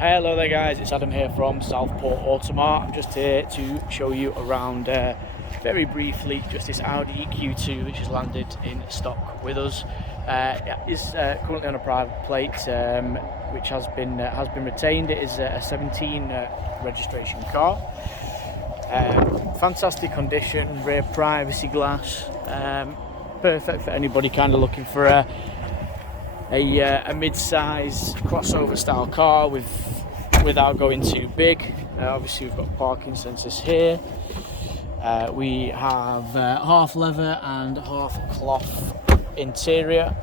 Hello there guys, it's Adam here from Southport Automart. I'm just here to show you around very briefly just this Audi Q2 which has landed in stock with us. It's currently on a private plate which has been retained. It is a 17 registration car. Fantastic condition, rear privacy glass, perfect for anybody kind of looking for a mid-size crossover style car without going too big. Obviously we've got parking sensors here. We have half leather and half cloth interior.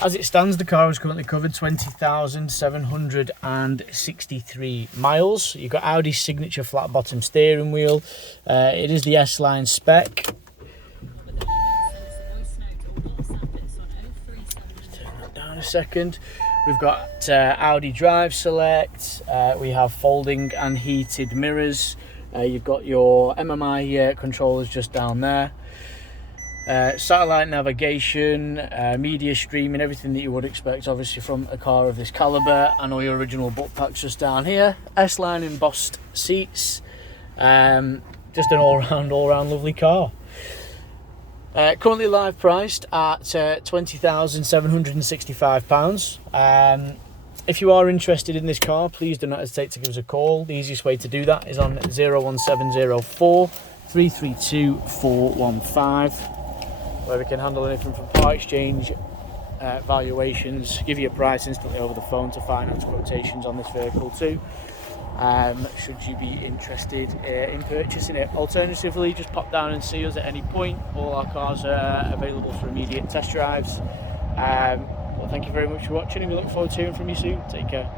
As it stands, the car is currently covered 20,763 miles. You've got Audi's signature flat bottom steering wheel. It is the S-Line spec. Turn that down a second. We've got Audi Drive Select. We have folding and heated mirrors. You've got your MMI controllers just down there. Satellite navigation, media streaming, everything that you would expect obviously from a car of this calibre, and all your original book packs just down here. S-Line embossed seats. Just an all-round lovely car. Currently live priced at £20,765. If you are interested in this car, please do not hesitate to give us a call. The easiest way to do that is on 01704 332 415. where we can handle anything from part exchange, valuations, give you a price instantly over the phone to finance quotations on this vehicle too, should you be interested in purchasing it. Alternatively, just pop down and see us at any point. All our cars are available for immediate test drives. Well, thank you very much for watching, and we look forward to hearing from you soon. Take care.